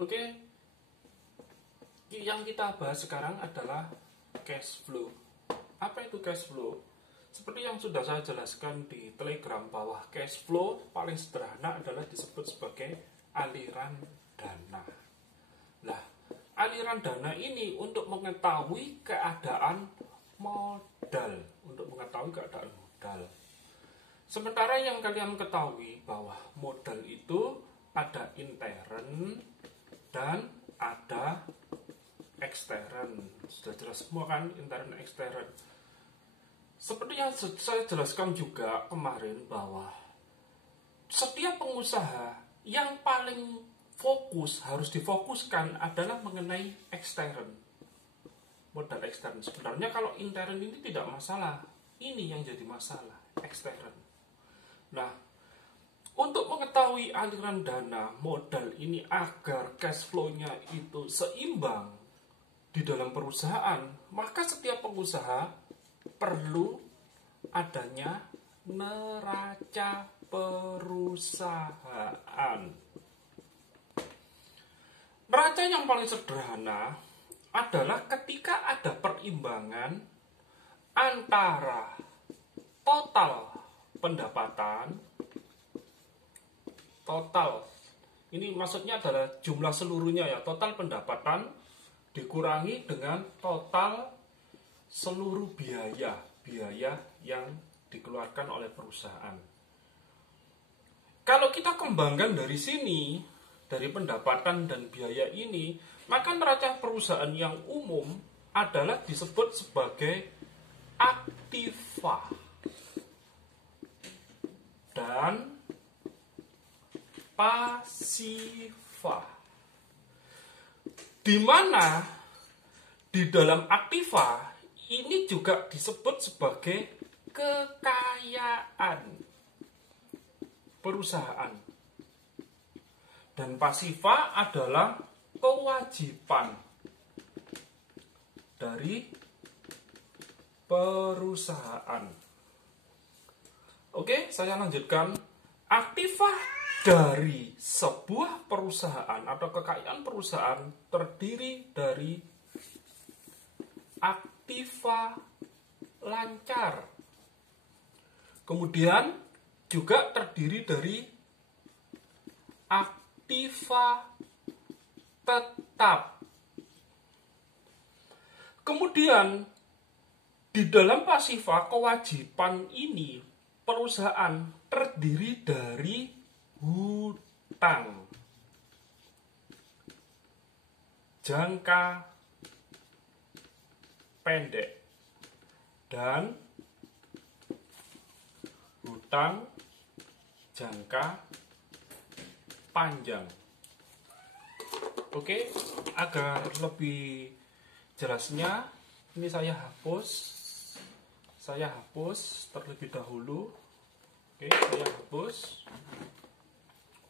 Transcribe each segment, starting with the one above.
Oke, yang kita bahas sekarang adalah cash flow. Apa itu cash flow? Seperti yang sudah saya jelaskan di Telegram bahwa cash flow paling sederhana adalah disebut sebagai aliran dana. Nah, aliran dana ini untuk mengetahui keadaan modal, Sementara yang kalian ketahui bahwa modal itu ada intern dan ada ekstern. Sudah jelas semua kan, intern ekstern. Seperti yang saya jelaskan juga kemarin bahwa setiap pengusaha yang paling fokus, harus difokuskan adalah mengenai ekstern. Modal ekstern. Sebenarnya kalau intern ini tidak masalah. Ini yang jadi masalah, ekstern. Nah, untuk mengetahui aliran dana modal ini agar cash flow-nya itu seimbang di dalam perusahaan, maka setiap pengusaha perlu adanya neraca perusahaan. Neraca yang paling sederhana adalah ketika ada perimbangan antara total pendapatan, ini maksudnya adalah jumlah seluruhnya ya, total pendapatan dikurangi dengan total seluruh biaya yang dikeluarkan oleh perusahaan. Kalau kita kembangkan dari sini, dari pendapatan dan biaya ini, maka neraca perusahaan yang umum adalah disebut sebagai aktiva dan pasiva. Di mana di dalam aktiva ini juga disebut sebagai kekayaan perusahaan. Dan pasiva adalah kewajiban dari perusahaan. Oke, saya lanjutkan. Aktiva dari sebuah perusahaan atau kekayaan perusahaan terdiri dari aktiva lancar. Kemudian juga terdiri dari aktiva tetap. Kemudian di dalam pasiva kewajiban ini perusahaan terdiri dari hutang jangka pendek dan hutang jangka panjang. Oke, agar lebih jelasnya ini saya hapus terlebih dahulu. Oke, saya hapus.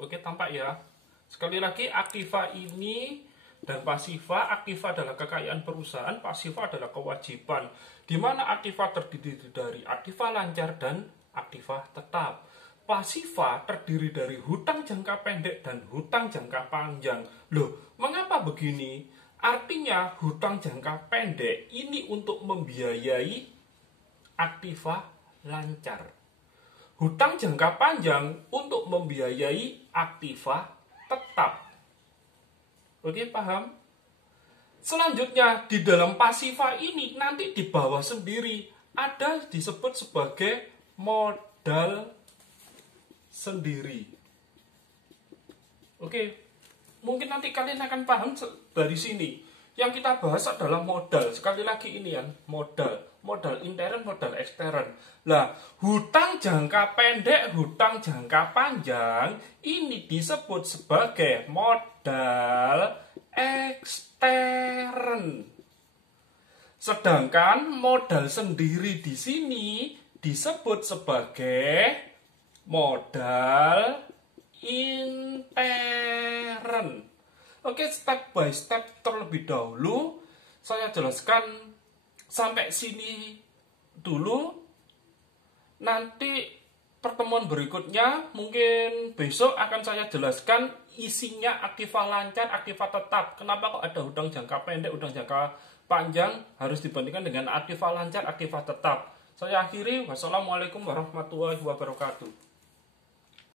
Oke, tampak ya. Sekali lagi, aktiva ini dan pasiva. Aktiva adalah kekayaan perusahaan, pasiva adalah kewajiban. Di mana aktiva terdiri dari aktiva lancar dan aktiva tetap. Pasiva terdiri dari hutang jangka pendek dan hutang jangka panjang. Loh, mengapa begini? Artinya hutang jangka pendek ini untuk membiayai aktiva lancar. Hutang jangka panjang untuk membiayai aktiva tetap. Oke, paham? Selanjutnya, di dalam pasiva ini nanti di bawah sendiri ada disebut sebagai modal sendiri. Oke, mungkin nanti kalian akan paham dari sini. Yang kita bahas adalah modal. Sekali lagi ini ya, modal intern, modal ekstern. Lah, hutang jangka pendek, hutang jangka panjang ini disebut sebagai modal ekstern. Sedangkan modal sendiri di sini disebut sebagai modal intern. Oke, step by step terlebih dahulu saya jelaskan sampai sini dulu. Nanti pertemuan berikutnya, mungkin besok akan saya jelaskan isinya aktiva lancar, aktiva tetap. Kenapa kok ada hutang jangka pendek, hutang jangka panjang harus dibandingkan dengan aktiva lancar, aktiva tetap. Saya akhiri, wassalamualaikum warahmatullahi wabarakatuh.